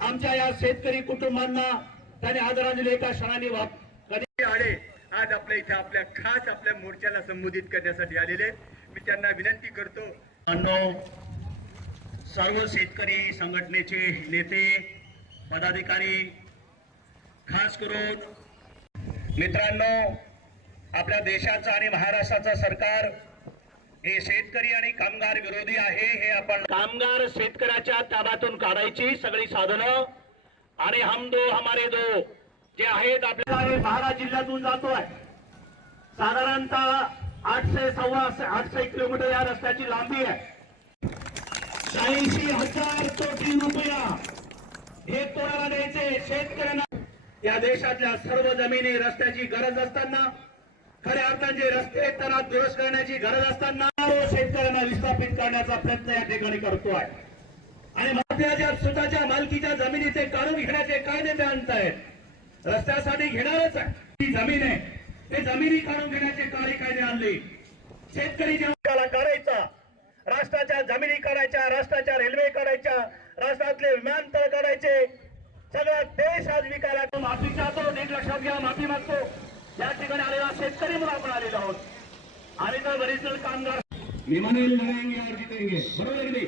आमच्या या शेतकरी कुटुंबांना त्याने आदरांजली एका क्षणाने कधी आले आज आपल्या इथे आपल्या खास आपल्या मोर्चाला संबोधित करण्यासाठी आलेले मी त्यांना विनंती करतो सर्व शेतकरी संघटनेचे नेते पदाधिकारी खास करून मित्रांनो आपल्या देशाचं आणि महाराष्ट्राचं सरकार हे शेतकरी आणि कामगार विरोधी आहे। हे आपण कामगार शेतकऱ्याच्या ताब्यातून काढायची सगळी साधनं आणि हम दो हमारे दो जे आहेत आपल्याला 12 जिल्ह्यातून जातोय। साधारणतः 800 किलोमीटर या रस्त्याची लांबी आहे। 80,000 कोटी रुपया हे कोणाला द्यायचे? शेतकऱ्यांना। या देशातल्या सर्व जमिनी रस्त्याची गरज असताना खऱ्या अर्थाने रस्ते त्यांना दुरुस्त करण्याची गरज असताना शेतकऱ्यांना विस्थापित करण्याचा प्रयत्न या ठिकाणी करतोय आणि आपल्या स्वतःच्या मालकीच्या जमिनी ते काढून घेण्याचे कायदे ते आणतायत। रस्त्यासाठी घेणारच आहे ती जमीन आहे, ते जमिनी काढून घेण्याचे कायदे आणले। शेतकरी जेव्हा काढायचा, राष्ट्राच्या जमिनी काढायच्या, राष्ट्राच्या रेल्वे काढायच्या, राष्ट्रातले विमानतळ काढायचे, सगळा देश आज विकायला माफी चाहतो। नीट लक्षात घ्या, माफी मागतो। या ठिकाणी आलेला शेतकरी म्हणून आपण आलेलो आहोत आणि तर बरेच जण कामगार निमानेल लढेंगे और जीतेंगे, बरोबर की नाही?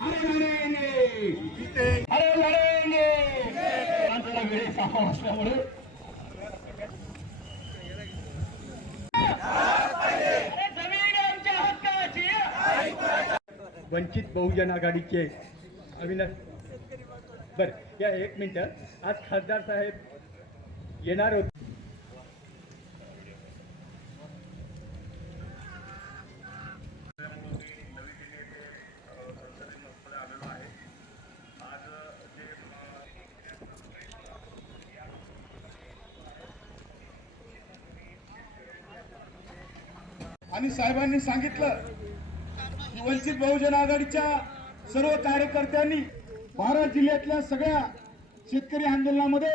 अरे लढेंगे जीतेंगे, अरे लढेंगे। आमचा वेळ सहा असल्यामुळे जमीन आमच्या हक्काची। वंचित बहुजन आघाडीचे अविनाश या 1 मिनिट आज खासदार साहेब येणार होते। आणि साहेबांनी सांगितलं की वंचित बहुजन आघाडीच्या सर्व कार्यकर्त्यांनी 12 जिल्ह्यातल्या सगळ्या शेतकरी आंदोलनामध्ये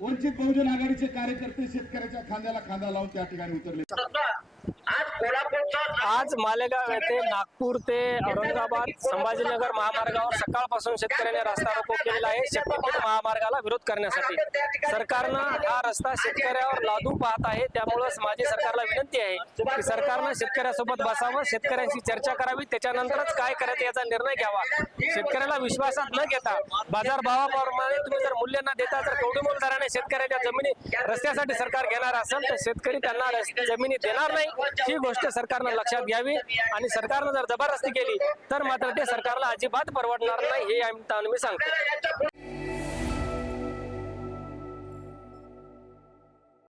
वंचित बहुजन आघाडीचे कार्यकर्ते शेतकऱ्याच्या खांद्याला खांदा लावून त्या ठिकाणी उतरले। आज मालेगाव येथे नागपूर ते औरंगाबाद संभाजीनगर महामार्गावर सकाळपासून शेतकऱ्यांनी रस्ता रोको केलेला आहे शक्तीपीठ महामार्गाला विरोध करण्यासाठी। सरकारनं हा रस्ता शेतकऱ्यावर लादू पाहत आहे, त्यामुळे माझी सरकारला विनंती आहे की सरकारनं शेतकऱ्यासोबत बसावं, शेतकऱ्यांशी चर्चा करावी, त्याच्यानंतरच काय करायचं याचा निर्णय घ्यावा। शेतकऱ्याला विश्वासात न घेता बाजारभावाप्रमाणे तुम्ही जर मूल्य न देता जर कवडीमोल दराने शेतकऱ्याच्या जमिनी रस्त्यासाठी सरकार घेणार असेल तर शेतकरी त्यांना जमिनी देणार नाही। ही गोष्ट सरकारनं लक्षात घ्यावी आणि सरकारनं जर जबरदस्ती केली तर मात्र ते सरकारला अजिबात परवडणार नाही, हे मी सांगतो।